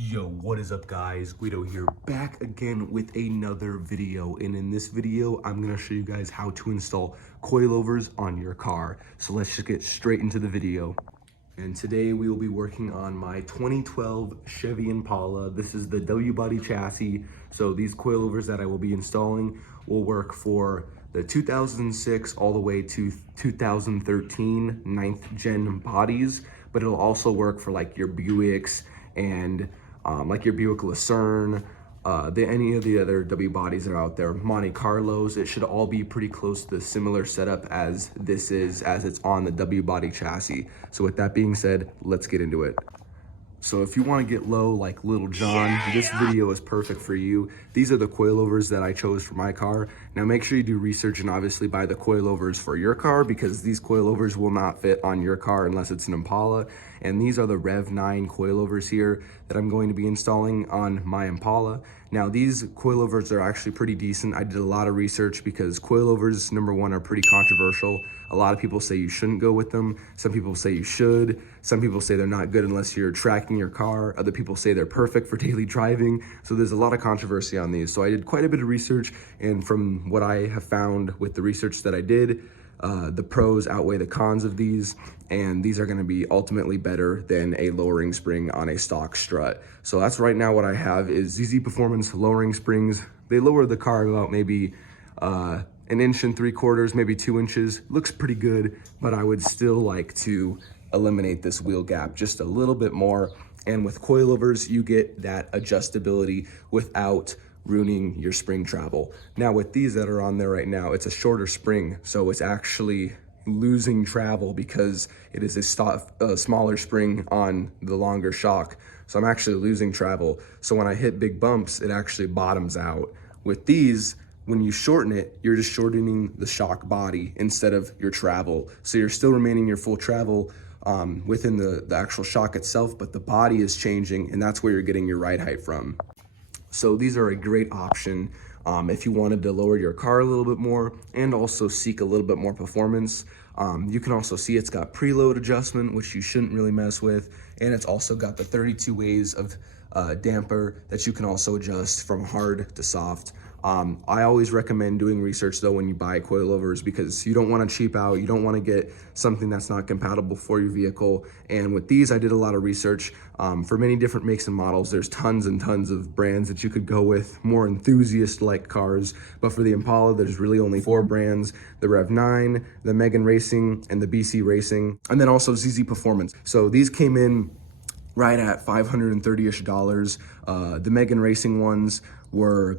Yo, what is up guys? Guido here, back again with another video. And in this video, I'm gonna show you guys how to install coilovers on your car. So let's just get straight into the video. And today we will be working on my 2012 Chevy Impala. This is the W-body chassis. So these coilovers that I will be installing will work for the 2006 all the way to 2013 9th gen bodies, but it'll also work for like your Buicks and like your Buick Lucerne, any of the other W bodies that are out there, Monte Carlos. It should all be pretty close to the similar setup as this is, as it's on the W body chassis. So with that being said, let's get into it. So if you want to get low like Little John, this video is perfect for you. These are the coilovers that I chose for my car. Now make sure you do research and obviously buy the coilovers for your car, because these coilovers will not fit on your car unless it's an Impala. And these are the Rev 9 coilovers here that I'm going to be installing on my Impala. Now these coilovers are actually pretty decent. I did a lot of research because coilovers, number one, are pretty controversial. A lot of people say you shouldn't go with them. Some people say you should. Some people say they're not good unless you're tracking your car. Other people say they're perfect for daily driving. So there's a lot of controversy on these. So I did quite a bit of research, and from what I have found with the research that I did, the pros outweigh the cons of these, and these are going to be ultimately better than a lowering spring on a stock strut. So that's right now what I have is ZZ Performance lowering springs. They lower the car about maybe 1 3/4 inches, maybe 2 inches. Looks pretty good, but I would still like to eliminate this wheel gap just a little bit more. And with coilovers, you get that adjustability without ruining your spring travel. Now with these that are on there right now, it's a shorter spring, so it's actually losing travel because it is a smaller spring on the longer shock. So I'm actually losing travel. So when I hit big bumps, it actually bottoms out. With these, when you shorten it, you're just shortening the shock body instead of your travel. So you're still remaining your full travel within the actual shock itself, but the body is changing, and that's where you're getting your ride height from. So these are a great option if you wanted to lower your car a little bit more and also seek a little bit more performance. You can also see it's got preload adjustment, which you shouldn't really mess with. And it's also got the 32 ways of damper that you can also adjust from hard to soft. I always recommend doing research though when you buy coilovers, because you don't want to cheap out. You don't want to get something that's not compatible for your vehicle. And with these, I did a lot of research for many different makes and models. There's tons and tons of brands that you could go with, more enthusiast-like cars. But for the Impala, there's really only 4 brands: the Rev 9, the Megan Racing, and the BC Racing, and then also ZZ Performance. So these came in right at $530-ish. The Megan Racing ones were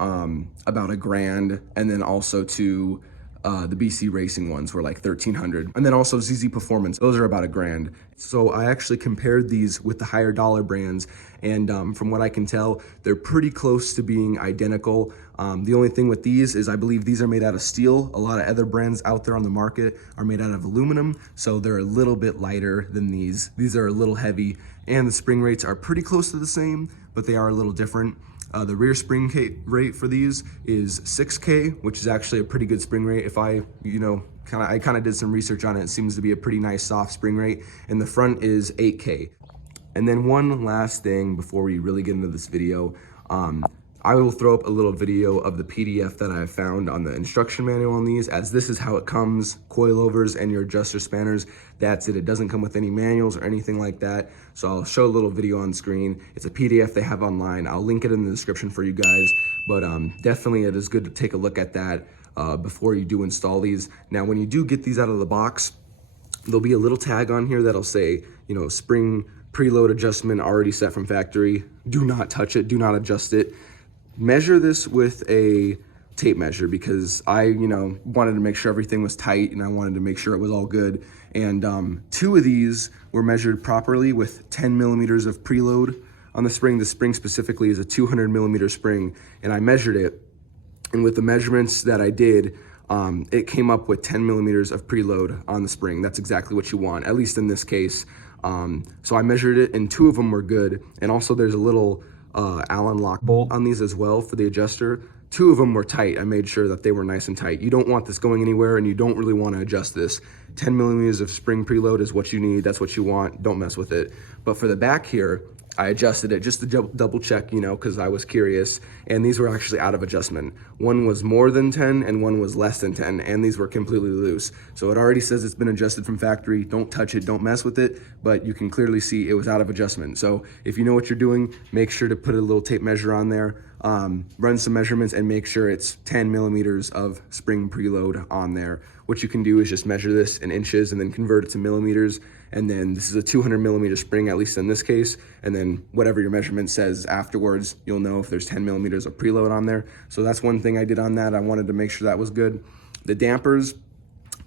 about $1,000, and then also the BC Racing ones were like $1,300, and then also ZZ Performance, those are about $1,000. So I actually compared these with the higher dollar brands, and from what I can tell, they're pretty close to being identical. The only thing with these is I believe these are made out of steel. A lot of other brands out there on the market are made out of aluminum, so they're a little bit lighter than these. These are a little heavy, and the spring rates are pretty close to the same, but they are a little different. The rear spring rate for these is 6K, which is actually a pretty good spring rate. If I kind of did some research on it, it seems to be a pretty nice soft spring rate. And the front is 8K. And then one last thing before we really get into this video, I will throw up a little video of the PDF that I found on the instruction manual on these, as this is how it comes: coilovers and your adjuster spanners. That's it. It doesn't come with any manuals or anything like that. So I'll show a little video on screen. It's a PDF they have online. I'll link it in the description for you guys. But definitely it is good to take a look at that before you do install these. Now, when you do get these out of the box, there'll be a little tag on here that'll say, spring preload adjustment already set from factory. Do not touch it. Do not adjust it. Measure this with a tape measure, because I, wanted to make sure everything was tight, and I wanted to make sure it was all good. And 2 of these were measured properly with 10 millimeters of preload on the spring. The spring specifically is a 200 millimeter spring, and I measured it. And with the measurements that I did, it came up with 10 millimeters of preload on the spring. That's exactly what you want, at least in this case. So I measured it, and 2 of them were good. And also there's a little Allen lock bolt on these as well for the adjuster. 2 of them were tight. I made sure that they were nice and tight. You don't want this going anywhere, and you don't really want to adjust this. 10 millimeters of spring preload is what you need. That's what you want. Don't mess with it. But for the back here, I adjusted it just to double check, you know, because I was curious. And these were actually out of adjustment. One was more than 10 and one was less than 10, and these were completely loose. So it already says it's been adjusted from factory. Don't touch it, don't mess with it, but you can clearly see it was out of adjustment. So if you know what you're doing, make sure to put a little tape measure on there, run some measurements, and make sure it's 10 millimeters of spring preload on there. What you can do is just measure this in inches and then convert it to millimeters. And then this is a 200 millimeter spring, at least in this case. And then whatever your measurement says afterwards, you'll know if there's 10 millimeters of preload on there. So that's one thing I did on that. I wanted to make sure that was good. The dampers,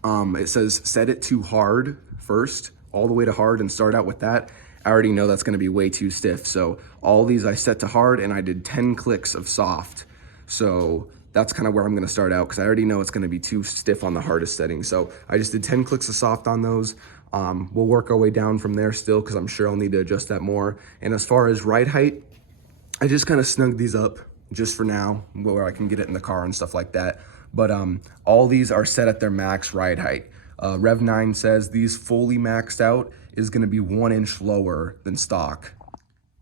it says set it to hard first, all the way to hard, and start out with that. I already know that's gonna be way too stiff. So all these I set to hard, and I did 10 clicks of soft. So that's kind of where I'm gonna start out, because I already know it's gonna be too stiff on the hardest setting. So I just did 10 clicks of soft on those. We'll work our way down from there still, because I'm sure I'll need to adjust that more. And as far as ride height, I just kind of snugged these up just for now, where I can get it in the car and stuff like that. But all these are set at their max ride height. Rev 9 says these fully maxed out is gonna be 1 inch lower than stock.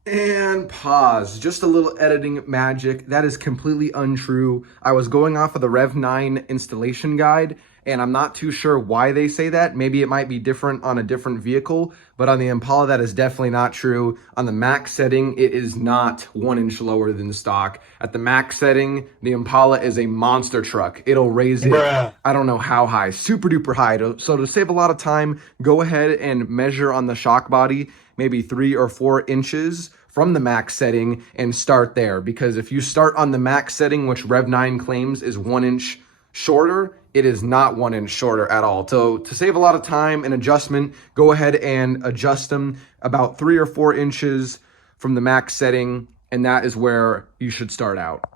And pause, just a little editing magic. That is completely untrue. I was going off of the Rev 9 installation guide, and I'm not too sure why they say that. Maybe it might be different on a different vehicle, but on the Impala, that is definitely not true. On the max setting, it is not 1 inch lower than stock. At the max setting, the Impala is a monster truck. It'll raise it, I don't know how high, super duper high. So to save a lot of time, go ahead and measure on the shock body, maybe 3 or 4 inches from the max setting, and start there. Because if you start on the max setting, which Rev 9 claims is 1 inch shorter, it is not 1 inch shorter at all. So to save a lot of time and adjustment, go ahead and adjust them about 3 or 4 inches from the max setting, and that is where you should start out.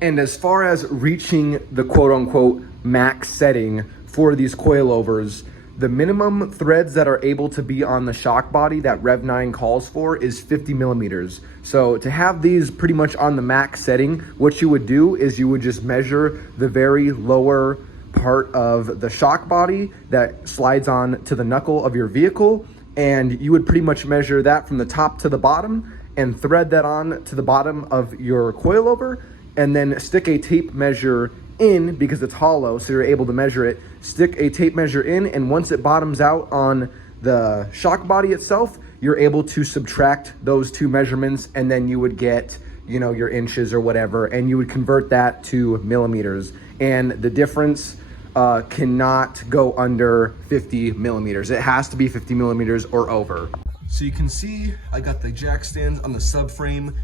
And as far as reaching the quote unquote max setting for these coilovers, the minimum threads that are able to be on the shock body that Rev 9 calls for is 50 millimeters. So to have these pretty much on the max setting, what you would do is you would just measure the very lower part of the shock body that slides on to the knuckle of your vehicle, and you would pretty much measure that from the top to the bottom and thread that on to the bottom of your coilover, and then stick a tape measure in, because it's hollow, so you're able to measure it. Stick a tape measure in, and once it bottoms out on the shock body itself, you're able to subtract those two measurements, and then you would get, you know, your inches or whatever, and you would convert that to millimeters. And the difference cannot go under 50 millimeters. It has to be 50 millimeters or over. So you can see I got the jack stands on the subframe.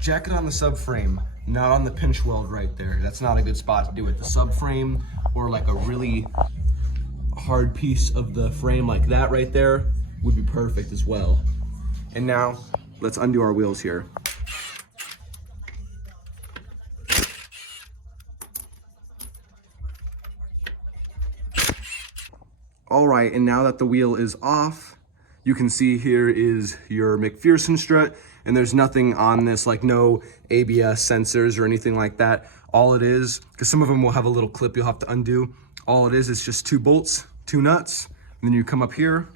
Jack it on the subframe, not on the pinch weld right there. That's not a good spot to do it. The subframe, or like a really hard piece of the frame like that right there, would be perfect as well. And now let's undo our wheels here. All right, and now that the wheel is off, you can see here is your McPherson strut, and there's nothing on this, like no ABS sensors or anything like that. All it is, because some of them will have a little clip you'll have to undo, all it is just 2 bolts, 2 nuts, and then you come up here,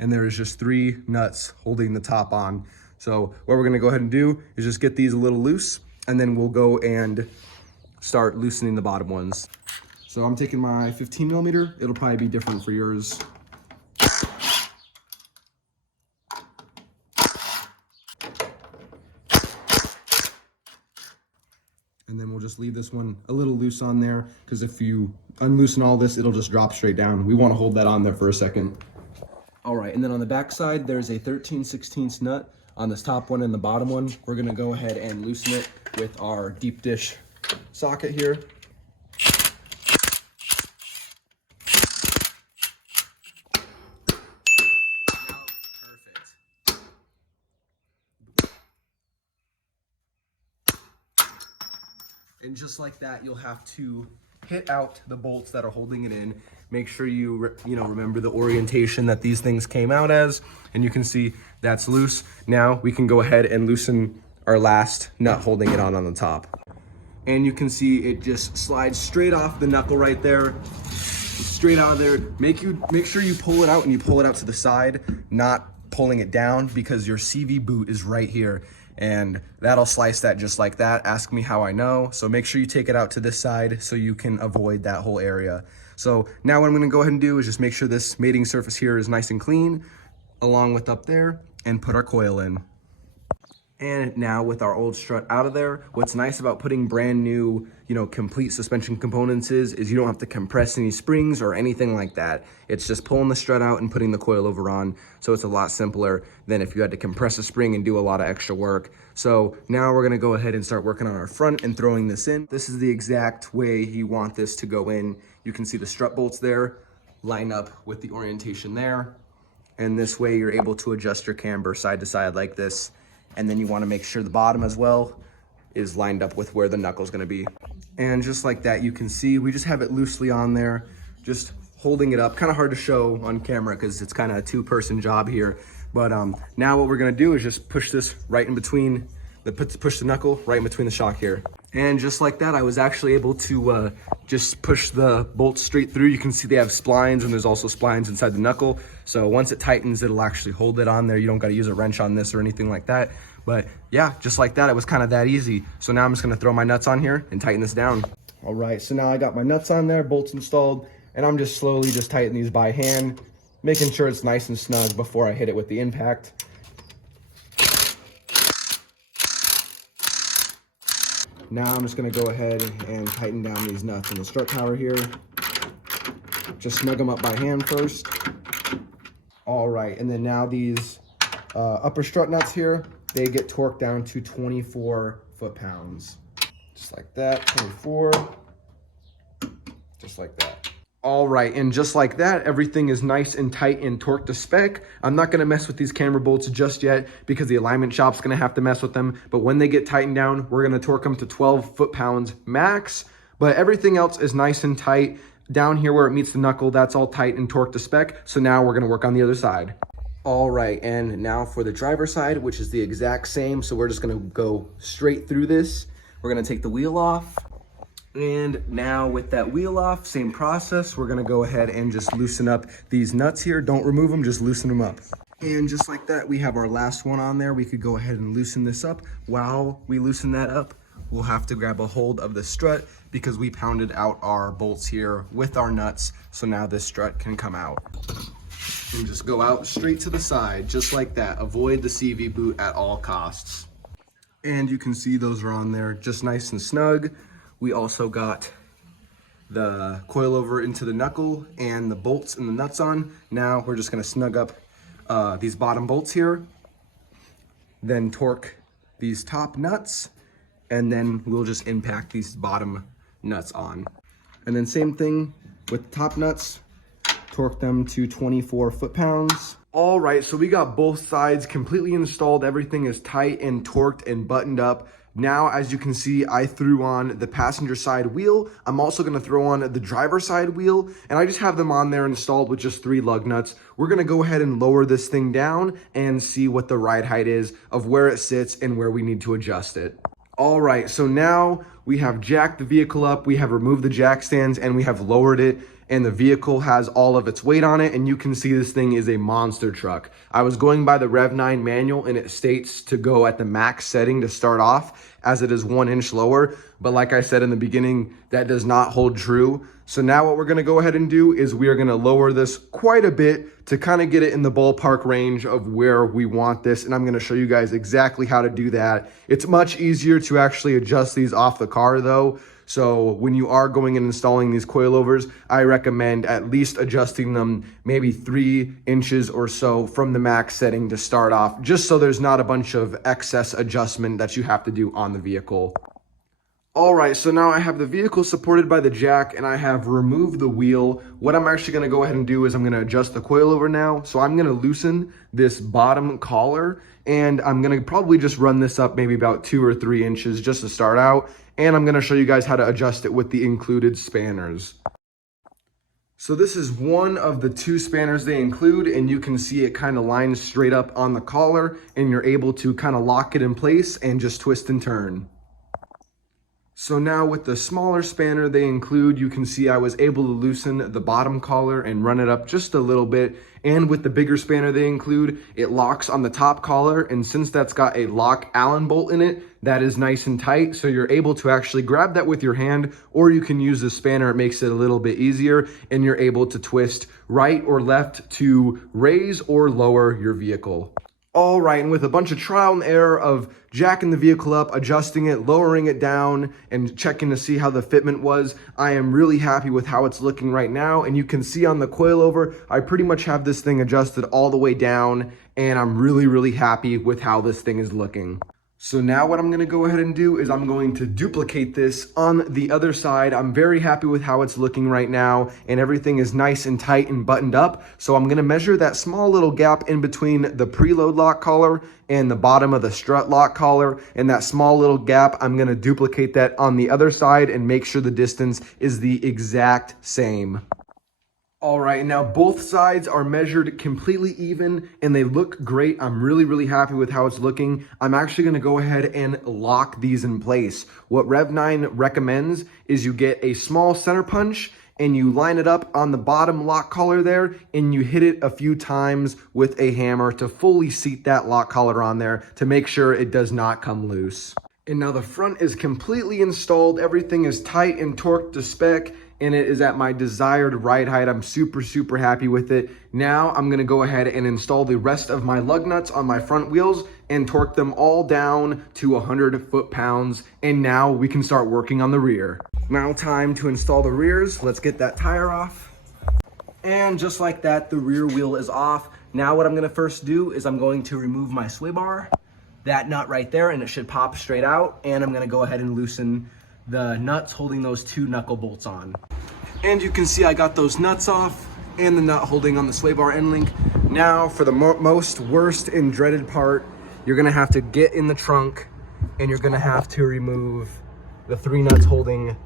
and there is just 3 nuts holding the top on. So what we're gonna go ahead and do is just get these a little loose, and then we'll go and start loosening the bottom ones. So I'm taking my 15 millimeter. It'll probably be different for yours. And then we'll just leave this one a little loose on there, because if you unloosen all this, it'll just drop straight down. We want to hold that on there for a second. All right, and then on the back side, there's a 13/16 nut on this top one and the bottom one. We're gonna go ahead and loosen it with our deep dish socket here. And just like that, you'll have to hit out the bolts that are holding it in. Make sure you remember the orientation that these things came out as, and you can see that's loose. Now we can go ahead and loosen our last nut holding it on the top. And you can see it just slides straight off the knuckle right there, straight out of there. Make sure you pull it out, and you pull it out to the side, not pulling it down because your CV boot is right here, and that'll slice that just like that. Ask me how I know. So make sure you take it out to this side so you can avoid that whole area. So now what I'm gonna go ahead and do is just make sure this mating surface here is nice and clean, along with up there, and put our coil in. And now with our old strut out of there, what's nice about putting brand new, complete suspension components is you don't have to compress any springs or anything like that. It's just pulling the strut out and putting the coilover on. So it's a lot simpler than if you had to compress a spring and do a lot of extra work. So now we're gonna go ahead and start working on our front and throwing this in. This is the exact way you want this to go in. You can see the strut bolts there line up with the orientation there. And this way you're able to adjust your camber side to side like this. And then you want to make sure the bottom as well is lined up with where the knuckle is going to be. And just like that, you can see we just have it loosely on there, just holding it up. Kind of hard to show on camera because it's kind of a two-person job here. But now what we're going to do is just push this right in between, push the knuckle right in between the shock here. And just like that, I was actually able to just push the bolts straight through. You can see they have splines, and there's also splines inside the knuckle. So once it tightens, it'll actually hold it on there. You don't got to use a wrench on this or anything like that. But yeah, just like that, it was kind of that easy. So now I'm just gonna throw my nuts on here and tighten this down. All right, so now I got my nuts on there, bolts installed, and I'm just slowly just tightening these by hand, making sure it's nice and snug before I hit it with the impact. Now I'm just gonna go ahead and tighten down these nuts in the strut tower here. Just snug them up by hand first. All right, and then now these upper strut nuts here, they get torqued down to 24 foot-pounds. Just like that, 24, just like that. All right, and just like that, everything is nice and tight and torqued to spec. I'm not gonna mess with these camber bolts just yet because the alignment shop's gonna have to mess with them. But when they get tightened down, we're gonna torque them to 12 foot-pounds max. But everything else is nice and tight. Down here where it meets the knuckle, that's all tight and torqued to spec. So now we're gonna work on the other side. All right, and now for the driver's side, which is the exact same. So we're just gonna go straight through this. We're gonna take the wheel off. And now with that wheel off, same process. We're gonna go ahead and just loosen up these nuts here. Don't remove them, just loosen them up. And just like that, we have our last one on there. We could go ahead and loosen this up. While we loosen that up, we'll have to grab a hold of the strut because we pounded out our bolts here with our nuts. So now this strut can come out. And just go out straight to the side, just like that. Avoid the CV boot at all costs. And you can see those are on there just nice and snug. We also got the coilover into the knuckle and the bolts and the nuts on. Now we're just gonna snug up these bottom bolts here, then torque these top nuts, and then we'll just impact these bottom nuts on. And then same thing with top nuts, torque them to 24 foot-pounds. All right, so we got both sides completely installed. Everything is tight and torqued and buttoned up. Now, as you can see, I threw on the passenger side wheel. I'm also gonna throw on the driver side wheel, and I just have them on there installed with just 3 lug nuts. We're gonna go ahead and lower this thing down and see what the ride height is of where it sits and where we need to adjust it. All right, so now we have jacked the vehicle up, we have removed the jack stands, and we have lowered it, and the vehicle has all of its weight on it, and you can see this thing is a monster truck. I was going by the Rev 9 manual, and it states to go at the max setting to start off, as it is 1 inch lower, but like I said in the beginning, that does not hold true. So now what we're gonna go ahead and do is we are gonna lower this quite a bit to kind of get it in the ballpark range of where we want this, and I'm gonna show you guys exactly how to do that. It's much easier to actually adjust these off the car though. So when you are going and installing these coilovers, I recommend at least adjusting them maybe 3 inches or so from the max setting to start off, just so there's not a bunch of excess adjustment that you have to do on the vehicle. All right, so now I have the vehicle supported by the jack and I have removed the wheel. What I'm actually gonna go ahead and do is I'm gonna adjust the coilover now. So I'm gonna loosen this bottom collar and I'm gonna probably just run this up maybe about 2 or 3 inches just to start out. And I'm gonna show you guys how to adjust it with the included spanners. So this is one of the 2 spanners they include, and you can see it kind of lines straight up on the collar and you're able to kind of lock it in place and just twist and turn. So now with the smaller spanner they include, you can see I was able to loosen the bottom collar and run it up just a little bit. And with the bigger spanner they include, it locks on the top collar. And since that's got a lock Allen bolt in it, that is nice and tight. So you're able to actually grab that with your hand, or you can use the spanner. It makes it a little bit easier, and you're able to twist right or left to raise or lower your vehicle. All right, and with a bunch of trial and error of jacking the vehicle up, adjusting it, lowering it down, and checking to see how the fitment was, I am really happy with how it's looking right now. And you can see on the coilover, I pretty much have this thing adjusted all the way down, and I'm really happy with how this thing is looking. So now what I'm gonna go ahead and do is I'm going to duplicate this on the other side. I'm very happy with how it's looking right now, and everything is nice and tight and buttoned up. So I'm gonna measure that small little gap in between the preload lock collar and the bottom of the strut lock collar, and that small little gap, I'm gonna duplicate that on the other side and make sure the distance is the exact same. All right, now both sides are measured completely even and they look great. I'm really happy with how it's looking. I'm actually gonna go ahead and lock these in place. What Rev9 recommends is you get a small center punch and you line it up on the bottom lock collar there, and you hit it a few times with a hammer to fully seat that lock collar on there to make sure it does not come loose. And now the front is completely installed. Everything is tight and torqued to spec, and it is at my desired ride height. I'm super happy with it. Now I'm gonna go ahead and install the rest of my lug nuts on my front wheels and torque them all down to 100 foot-pounds. And now we can start working on the rear. Now time to install the rears. Let's get that tire off. And just like that, the rear wheel is off. Now what I'm gonna first do is I'm going to remove my sway bar, that nut right there, and it should pop straight out. And I'm gonna go ahead and loosen the nuts holding those two knuckle bolts on. And you can see I got those nuts off and the nut holding on the sway bar end link. Now for the most worst and dreaded part, you're gonna have to get in the trunk and you're gonna have to remove the three nuts holding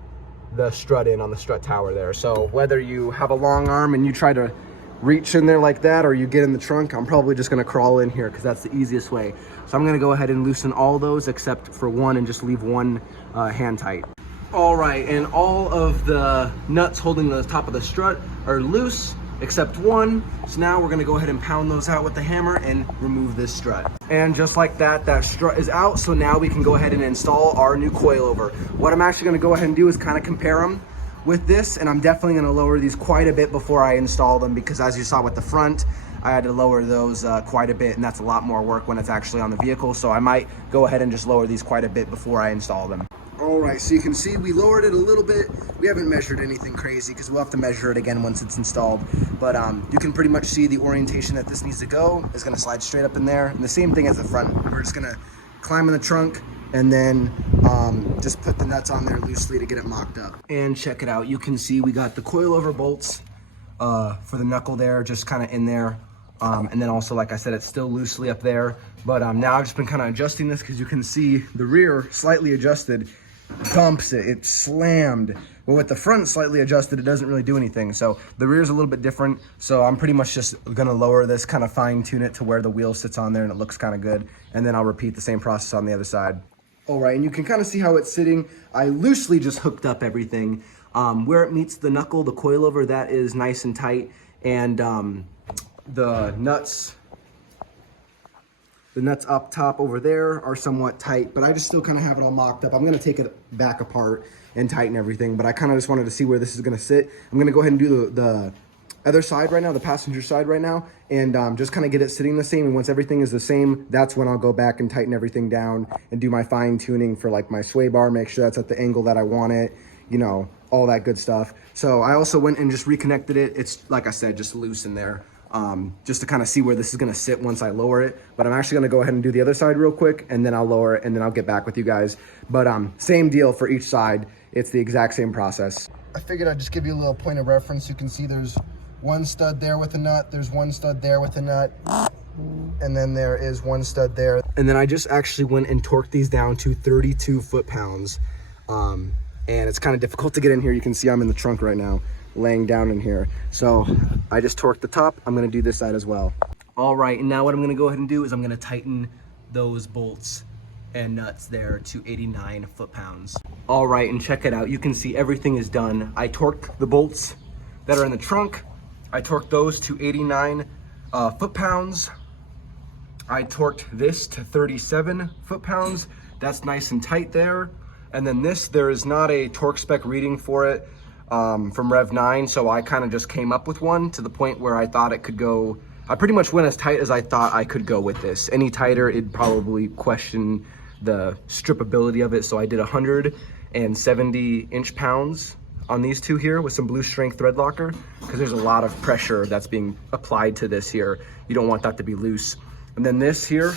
the strut in on the strut tower there. So whether you have a long arm and you try to reach in there like that, or you get in the trunk, I'm probably just gonna crawl in here because that's the easiest way. So I'm gonna go ahead and loosen all those except for one and just leave one hand tight. All right, and all of the nuts holding the top of the strut are loose except one. So now we're gonna go ahead and pound those out with the hammer and remove this strut. And just like that, that strut is out. So now we can go ahead and install our new coilover. What I'm actually gonna go ahead and do is kind of compare them with this, and I'm definitely gonna lower these quite a bit before I install them, because as you saw with the front, I had to lower those quite a bit, and that's a lot more work when it's actually on the vehicle. So I might go ahead and just lower these quite a bit before I install them. All right, so you can see we lowered it a little bit. We haven't measured anything crazy because we'll have to measure it again once it's installed. But you can pretty much see the orientation that this needs to go. It's gonna slide straight up in there. And the same thing as the front. We're just gonna climb in the trunk and then just put the nuts on there loosely to get it mocked up. And check it out. You can see we got the coilover bolts for the knuckle there, just kind of in there. And then also, like I said, it's still loosely up there. But now I've just been kind of adjusting this because you can see the rear slightly adjusted dumps it, it's slammed. Well, with the front slightly adjusted, it doesn't really do anything. So the rear is a little bit different. So I'm pretty much just gonna lower this, kind of fine tune it to where the wheel sits on there and it looks kind of good. And then I'll repeat the same process on the other side. All right, and you can kind of see how it's sitting. I loosely just hooked up everything. Where it meets the knuckle, the coilover, that is nice and tight. And the nuts up top over there are somewhat tight, but I just still kind of have it all mocked up. I'm gonna take it back apart and tighten everything, but I kind of just wanted to see where this is gonna sit. I'm gonna go ahead and do the other side right now, the passenger side right now, and just kind of get it sitting the same. And once everything is the same, that's when I'll go back and tighten everything down and do my fine tuning for like my sway bar, make sure that's at the angle that I want it, you know, all that good stuff. So I also went and just reconnected it. It's, like I said, just loose in there. Just to kind of see where this is going to sit once I lower it. But I'm actually going to go ahead and do the other side real quick, and then I'll lower it, and then I'll get back with you guys. But same deal for each side. It's the exact same process. I figured I'd just give you a little point of reference. You can see there's one stud there with a nut, there's one stud there with a nut, and then there is one stud there. And then I just actually went and torqued these down to 32 foot-pounds. And it's kind of difficult to get in here. You can see I'm in the trunk right now, laying down in here. So I just torqued the top. I'm gonna do this side as well. All right, and now what I'm gonna go ahead and do is I'm gonna tighten those bolts and nuts there to 89 foot-pounds. All right, and check it out. You can see everything is done. I torqued the bolts that are in the trunk. I torqued those to 89 foot-pounds. I torqued this to 37 foot-pounds. That's nice and tight there. And then this, there is not a torque spec reading for it from Rev 9, so I kind of just came up with one to the point where I thought it could go. I pretty much went as tight as I thought I could go with this. Any tighter, it'd probably question the strippability of it, so I did 170 inch-pounds on these two here with some Blue Strength thread locker, because there's a lot of pressure that's being applied to this here. You don't want that to be loose. And then this here,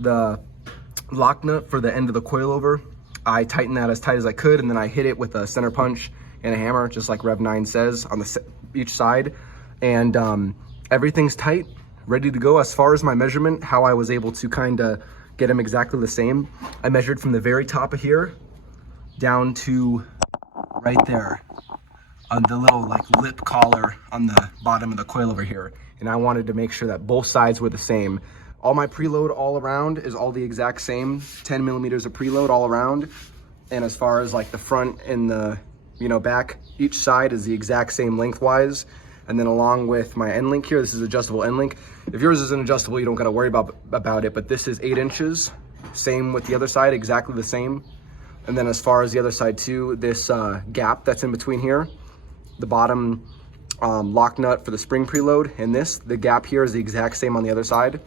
the lock nut for the end of the coilover, I tightened that as tight as I could, and then I hit it with a center punch and a hammer, just like Rev 9 says, on each side. And everything's tight, ready to go. As far as my measurement, how I was able to kind of get them exactly the same, I measured from the very top of here down to right there on the little like lip collar on the bottom of the coilover here. And I wanted to make sure that both sides were the same. All my preload all around is all the exact same, 10 millimeters of preload all around. And as far as like the front and the, back, each side is the exact same lengthwise. And then along with my end link here, this is adjustable end link. If yours isn't adjustable, you don't gotta worry about it, but this is 8 inches. Same with the other side, exactly the same. And then as far as the other side too, this gap that's in between here, the bottom lock nut for the spring preload, and the gap here is the exact same on the other side.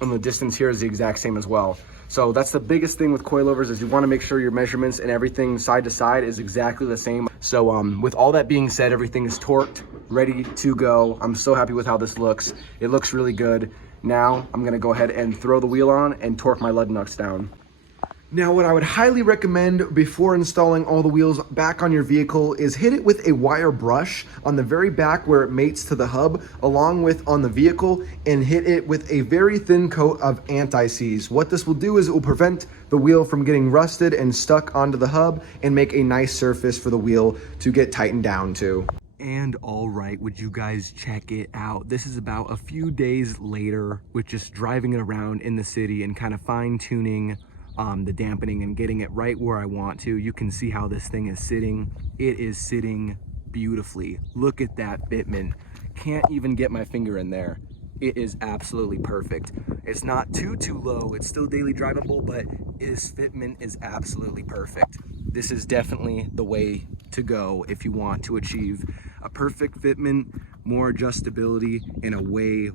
And the distance here is the exact same as well. So that's the biggest thing with coilovers, is you want to make sure your measurements and everything side to side is exactly the same. So with all that being said, everything is torqued, ready to go. I'm so happy with how this looks. It looks really good. Now I'm gonna go ahead and throw the wheel on and torque my lug nuts down. Now, what I would highly recommend before installing all the wheels back on your vehicle is hit it with a wire brush on the very back where it mates to the hub, along with on the vehicle, and hit it with a very thin coat of anti-seize. What this will do is it will prevent the wheel from getting rusted and stuck onto the hub and make a nice surface for the wheel to get tightened down to. And all right, would you guys check it out? This is about a few days later with just driving it around in the city and kind of fine-tuning the dampening and getting it right where I want to. You can see how this thing is sitting. It is sitting beautifully. Look at that fitment. Can't even get my finger in there. It is absolutely perfect. It's not too low. It's still daily drivable, but its fitment is absolutely perfect. This is definitely the way to go if you want to achieve a perfect fitment, more adjustability, and a way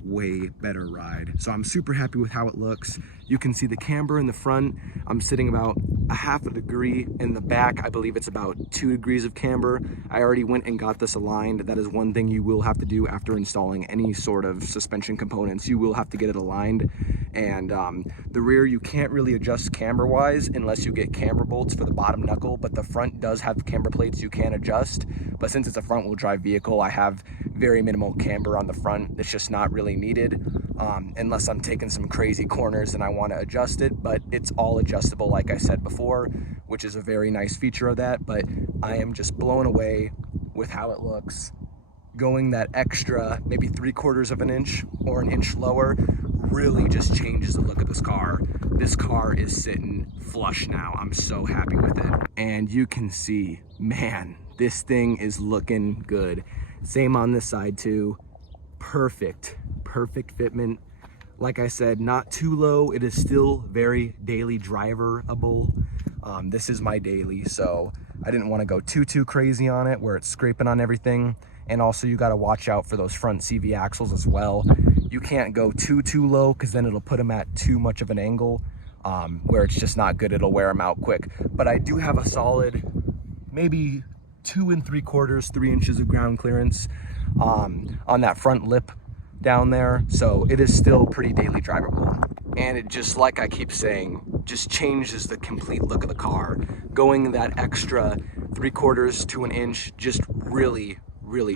better ride. So I'm super happy with how it looks. You can see the camber in the front. I'm sitting about a half a degree. In the back, I believe it's about 2 degrees of camber. I already went and got this aligned. That is one thing you will have to do after installing any sort of suspension components. You will have to get it aligned. And the rear, you can't really adjust camber wise unless you get camber bolts for the bottom knuckle, but the front does have camber plates you can adjust. But since it's a front wheel drive vehicle, I have very minimal camber on the front. It's just not really needed unless I'm taking some crazy corners and I want to adjust it, but it's all adjustable like I said before, which is a very nice feature of that. But I am just blown away with how it looks. Going that extra maybe 3/4 of an inch or an inch lower really just changes the look of this car. This car is sitting flush now. I'm so happy with it. And you can see, man, this thing is looking good. Same on this side too. Perfect fitment. Like I said, not too low. It is still very daily driverable. This is my daily, so I didn't want to go too crazy on it where it's scraping on everything. And also you got to watch out for those front CV axles as well. You can't go too low, because then it'll put them at too much of an angle where it's just not good. It'll wear them out quick. But I do have a solid maybe 2 3/4, 3 inches of ground clearance on that front lip down there. So it is still pretty daily drivable. And it just, like I keep saying, just changes the complete look of the car. Going that extra 3/4 to an inch just really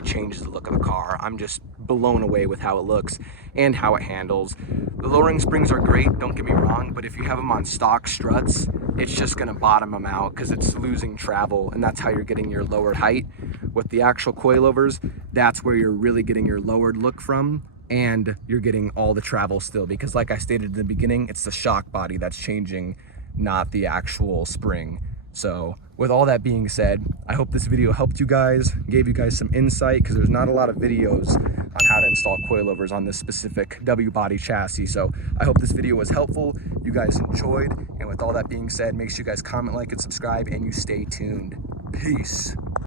changes the look of the car. I'm just blown away with how it looks and how it handles. The lowering springs are great, don't get me wrong, but if you have them on stock struts, it's just gonna bottom them out because it's losing travel, and that's how you're getting your lowered height. With the actual coilovers, that's where you're really getting your lowered look from, and you're getting all the travel still, because like I stated in the beginning, it's the shock body that's changing not the actual spring. So with all that being said, I hope this video helped you guys, gave you guys some insight, because there's not a lot of videos on how to install coilovers on this specific W body chassis. So I hope this video was helpful, you guys enjoyed, and with all that being said, make sure you guys comment, like, and subscribe, and you stay tuned. Peace.